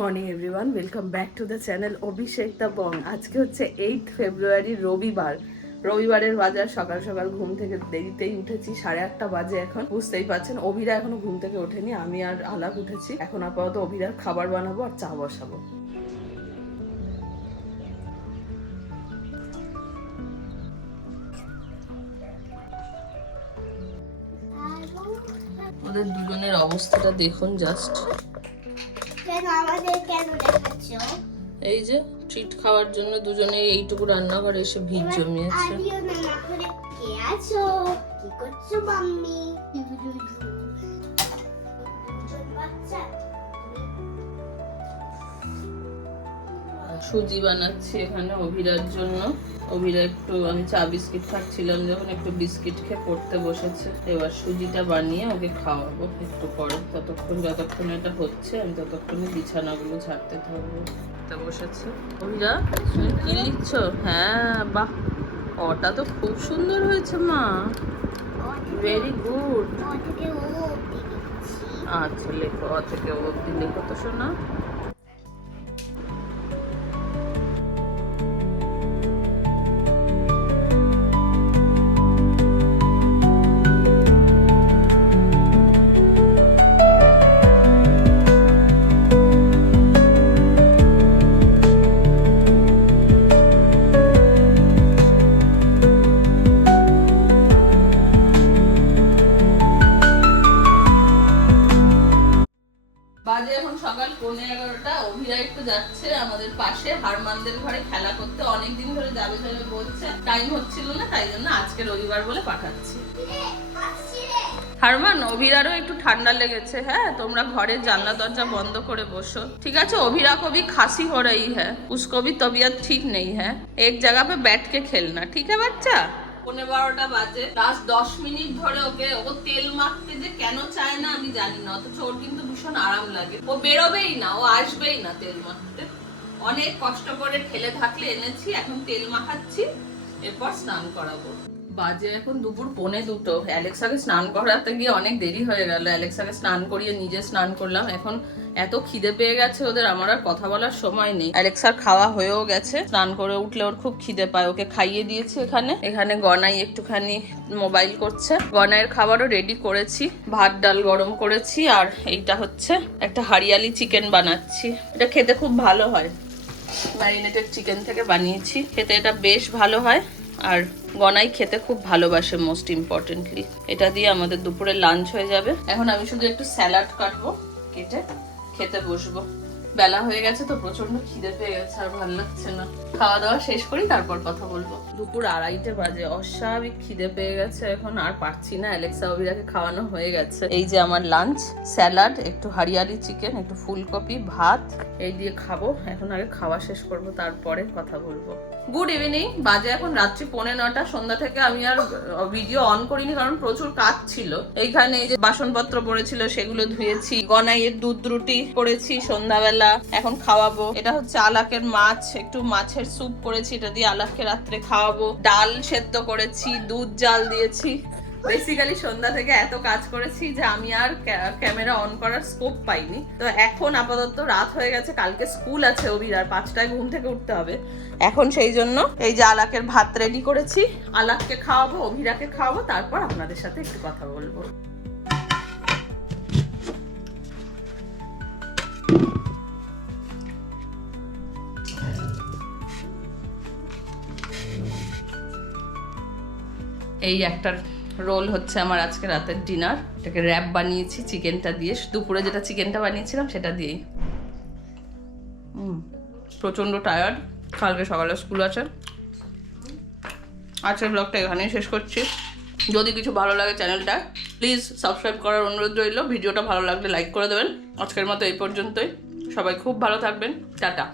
Morning everyone, welcome back to the channel Abhishek da Bong. আজকে হচ্ছে 8 ফেব্রুয়ারি রবিবারের বাজার। সকাল সকাল ঘুম থেকে দেরিতেই উঠেছি, 8:30 বাজে এখন। বুঝতেই পারছেন অভিরা এখনো ঘুম থেকে ওঠেনি, আমি আর আলাপ উঠেছি। এখন আপাতত অভিরার খাবার বানাবো আর চা বসাবো। ওদের দুজনের অবস্থাটা দেখুন জাস্ট। এই যে ট্রিট খাওয়ার জন্য দুজনে এইটুকু রান্নাঘরে এসে ভিড় জমিয়েছে। সুজি বানাচ্ছি এখানে অভিরার জন্য। অভিরা একটু, আমি চা বিস্কিট খাচ্ছিলাম যখন, একটু বিস্কিট খেয়ে পড়তে বসেছে। এবার সুজিটা বানিয়ে ওকে খাওয়াবো একটু পরে। যতক্ষণ এটা হচ্ছে আমি ততক্ষণে বিছানাগুলো ছাড়তে থাকবো। বসেছে অভিরা, তুমি কি লিখছ? হ্যাঁ বাহ, ওটা তো খুব সুন্দর হয়েছে মা, ভেরি গুড। আচ্ছা লেখো, অ থেকে ও অব্দি লেখো তো শোনা। বাজে এখন সকাল 11:15। অভিরা একটু যাচ্ছে আমাদের পাশে হারমানদের ঘরে খেলা করতে। অনেকদিন ধরে যাবে বলছে, টাইম হচ্ছিল না, তাই জন্য আজকে রবিবার বলে পাঠাচ্ছি। হারমান, অভিরারও একটু ঠান্ডা লেগেছে। হ্যাঁ, তোমরা ঘরের জানলা দরজা বন্ধ করে বসো, ঠিক আছে? অভিরা को भी खांसी हो रही है, उसको भी तबीयत ठीक नहीं है, एक जगह पे बैठ के खेलना, ठीक है বাচ্চা? 11:15 বাজে। লাস্ট 10 মিনিট ধরে ও তেল মাখতে যে কেন চায় না আমি জানি না, অথচ ওর কিন্তু ভীষণ আরাম লাগে। ও বেরোবেই না, ও আসবেই না তেল মাখতে। অনেক কষ্ট করে ঠেলে ঢাকলে এনেছি, এখন তেল মাখাচ্ছি, এরপর স্নান করাবো। বাজে এখন দুপুর 1:45। অ্যালেক্সাকে স্নান করাতে গিয়ে অনেক দেরি হয়ে গেল। অ্যালেক্সাকে স্নান করিয়ে নিজে স্নান করলাম। এখন এত খিদে পেয়ে গেছে ওদের, আমার আর কথা বলার সময় নেই। অ্যালেক্সার খাওয়া হয়েও গেছে, স্নান করে উঠলে ওর খুব খিদে পায়। ওকে খাইয়ে দিয়েছি এখানে গনাই একটুখানি মোবাইল করছে। গনাইয়ের খাবারও রেডি করেছি, ভাত ডাল গরম করেছি, আর এইটা হচ্ছে একটা হারিয়ালি চিকেন বানাচ্ছি। এটা খেতে খুব ভালো হয়, ম্যারিনেটেড চিকেন থেকে বানিয়েছি। খেতে এটা বেশ ভালো হয়, আর গনাই খেতে খুব ভালোবাসে। মোস্ট ইম্পর্টেন্টলি এটা দিয়ে আমাদের দুপুরে লাঞ্চ হয়ে যাবে। এখন আমি শুধু একটু স্যালাড কাটবো, কেটে খেতে বসবো। বেলা হয়ে গেছে তো, প্রচন্ড খিদে পেয়ে গেছে, আর ভালো লাগছে না। খাওয়া দাওয়া শেষ করি, তারপর কথা বলবো। দুপুর 2:30 বাজে, অস্বাভাবিক খিদে পেয়ে গেছে, এখন আর পারছি না। অ্যালেক্সা অভিরাকে খাওয়ানো হয়ে গেছে। এই যে আমার লাঞ্চ, স্যালাড, একটু হারিয়ালি চিকেন, একটু ফুলকপি, ভাত, এই দিয়ে খাবো। এখন আগে খাওয়া শেষ করবো, তারপরে কথা বলবো। গুড ইভিনিং, বাজে এখন রাত্রি 9:45। সন্ধ্যা থেকে আমি আর ভিডিও অন করিনি, কারণ প্রচুর কাজ ছিল। এইখানে যে বাসনপত্র পড়েছিল সেগুলো ধুয়েছি, গনাইয়ের দুধ রুটি করেছি সন্ধ্যাবেলা, এখন খাওয়াবো। এটা হচ্ছে আলাকের মাছ, একটু মাছের স্যুপ করেছি, এটা দিয়ে আলাককে রাত্রে খাওয়াবো। ডাল সেদ্ধ করেছি, দুধ জাল দিয়েছি। বেসিক্যালি সন্ধ্যা থেকে এত কাজ করেছি যে আমি আর ক্যামেরা অন করার স্কোপ পাইনি। তো এখন আপাতত রাত হয়ে গেছে, কালকে স্কুল আছে অভিরার, 5টায় ঘুম থেকে উঠতে হবে। এখন সেই জন্য এই যে আলাকের ভাত রেডি করেছি, আলাককে খাওয়াবো, অভিরাকে খাওয়াবো, তারপর আপনাদের সাথে একটু কথা বলবো। এই একটা রোল হচ্ছে আমার আজকে রাতের ডিনার। এটাকে র্যাপ বানিয়েছি চিকেনটা দিয়ে, দুপুরে যেটা চিকেনটা বানিয়েছিলাম সেটা দিয়েই। প্রচণ্ড টায়ার্ড, কালকে সকালে স্কুল আছে। আজকের ব্লগটা এখানেই শেষ করছি। যদি কিছু ভালো লাগে চ্যানেলটা প্লিজ সাবস্ক্রাইব করার অনুরোধ রইল। ভিডিওটা ভালো লাগলে লাইক করে দেবেন। আজকের মতো এই পর্যন্তই। সবাই খুব ভালো থাকবেন, টাটা।